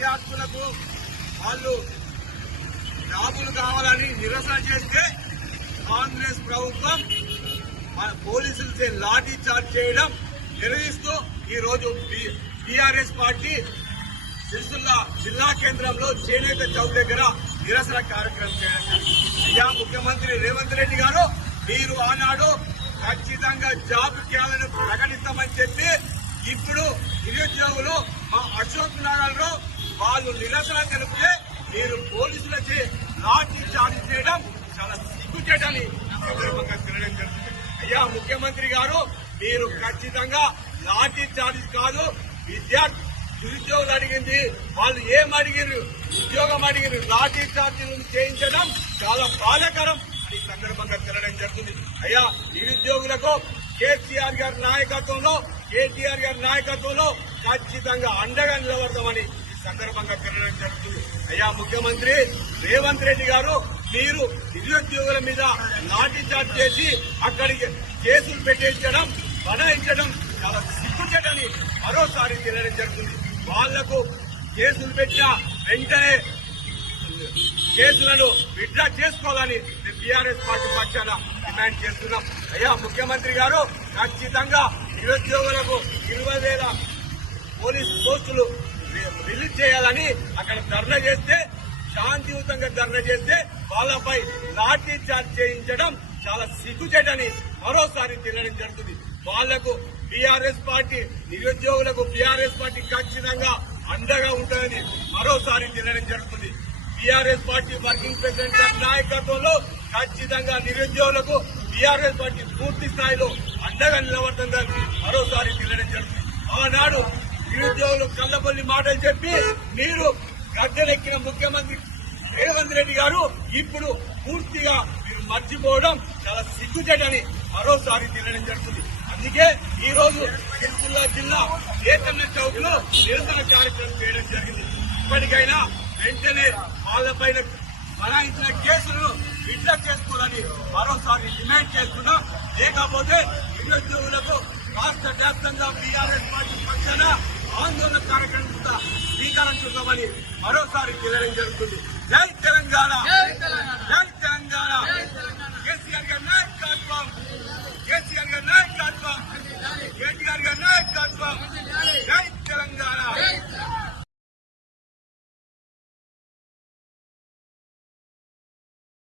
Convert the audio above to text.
విద్యార్థులకు వాళ్ళు జాబులు కావాలని నిరసన చేస్తే కాంగ్రెస్ ప్రభుత్వం పోలీసులచే లాఠీ చార్జ్ చేయడం నిరసిస్తూ ఈ రోజు టీఆర్ఎస్ పార్టీ సిరిసిల్ల జిల్లా కేంద్రంలో చేనేత చౌక్ దగ్గర నిరసన కార్యక్రమం చేయడం జరిగింది. అయ్యా ముఖ్యమంత్రి రేవంత్ రెడ్డి గారు, మీరు ఆనాడు ఖచ్చితంగా జాబ్ చేయాలని ప్రకటిస్తామని చెప్పి ఇప్పుడు నిరుద్యోగులు మా అశోక్ నగర్లో వాళ్ళు నిరసన తెలిపితే మీరు పోలీసులచే లాఠీ చార్జ్ చేయడం చాలా సిగ్గుచేటని సందర్భంగా తెలియడం జరుగుతుంది. అయ్యా ముఖ్యమంత్రి గారు, మీరు ఖచ్చితంగా లాఠీ చార్జ్ కాదు, నిరుద్యోగులు అడిగింది వాళ్ళు ఏం అడిగారు, ఉద్యోగం అడిగారు, లాఠీ చార్జీలను చేయించడం చాలా బాధాకరం అని సందర్భంగా తెలియడం జరుగుతుంది. అయ్యా నిరుద్యోగులకు కేసీఆర్ గారి నాయకత్వంలో కేటీఆర్ గారి నాయకత్వంలో ఖచ్చితంగా అండగా నిలబడతామని ఈ సందర్భంగా తెలియడం జరుగుతుంది. అయ్యా ముఖ్యమంత్రి రేవంత్ రెడ్డి గారు, మీరు నిరుద్యోగుల మీద లాఠీ చార్జ్ చేసి అక్కడికి కేసులు పెట్టించడం బనాయించడం చాలా సిగ్గుచేటని మరోసారి తెలియడం జరుగుతుంది. వాళ్లకు కేసులు పెట్టిన వెంటనే కేసులను విత్డ్రా చేసుకోవాలని టీఆర్ఎస్ పార్టీ పక్షాన డిమాండ్ చేస్తున్నాం. అయ్యా ముఖ్యమంత్రి గారు, ఖచ్చితంగా నిరుద్యోగులకు 20,000 పోలీసు పోస్టులు రిలీజ్ చేయాలని అక్కడ ధర్నా చేస్తే, శాంతియుతంగా ధర్నా చేస్తే వాళ్ళపై లాఠీ చార్జ్ చేయించడం చాలా సిగ్గుచేటని మరోసారి తెలియడం జరుగుతుంది. వాళ్లకు బీఆర్ఎస్ పార్టీ నిరుద్యోగులకు బీఆర్ఎస్ పార్టీ ఖచ్చితంగా అండగా ఉంటుందని మరోసారి తెలియడం జరుగుతుంది. బీఆర్ఎస్ పార్టీ వర్కింగ్ ప్రెసిడెంట్ గారి నాయకత్వంలో ఖచ్చితంగా నిరుద్యోగులకు బీఆర్ఎస్ పార్టీ పూర్తి స్థాయిలో అండగా నిలబడుతుందని మరోసారి తెలియడం జరుగుతుంది. ఆనాడు నిరుద్యోగులు కళ్ళబొల్లి మాటలు చెప్పి మీరు గద్దెనెక్కిన ముఖ్యమంత్రి రేవంత్ రెడ్డి గారు ఇప్పుడు పూర్తిగా మీరు మర్చిపోవడం చాలా సిగ్గుచేటని మరోసారి తెలియడం జరుగుతుంది. అందుకే ఈ రోజు సిరిసిల్ల జిల్లా చైతన్య చౌక్ లో నిరసన కార్యక్రమం చేయడం జరిగింది. ఇప్పటికైనా వెంటనే వాళ్ళపైన బనాయించిన కేసులను విత్డ్రా చేసుకోవాలని మరోసారి డిమాండ్ చేస్తున్నాం. లేకపోతే నిరుద్యోగులకు రాష్ట్ర వ్యాప్తంగా బీఆర్ఎస్ పార్టీ పక్షాన ఆందోళన కార్యక్రమం కూడా శ్రీకారం చుట్టామని మరోసారి తెలియడం జరుగుతుంది. జై తెలంగాణ, జై తెలంగాణ. కేసీఆర్ గారి నాయకత్వం, కేసీఆర్ గారి నాయకత్వం, కేటీఆర్ గారి నాయకత్వం. జై తెలంగాణ.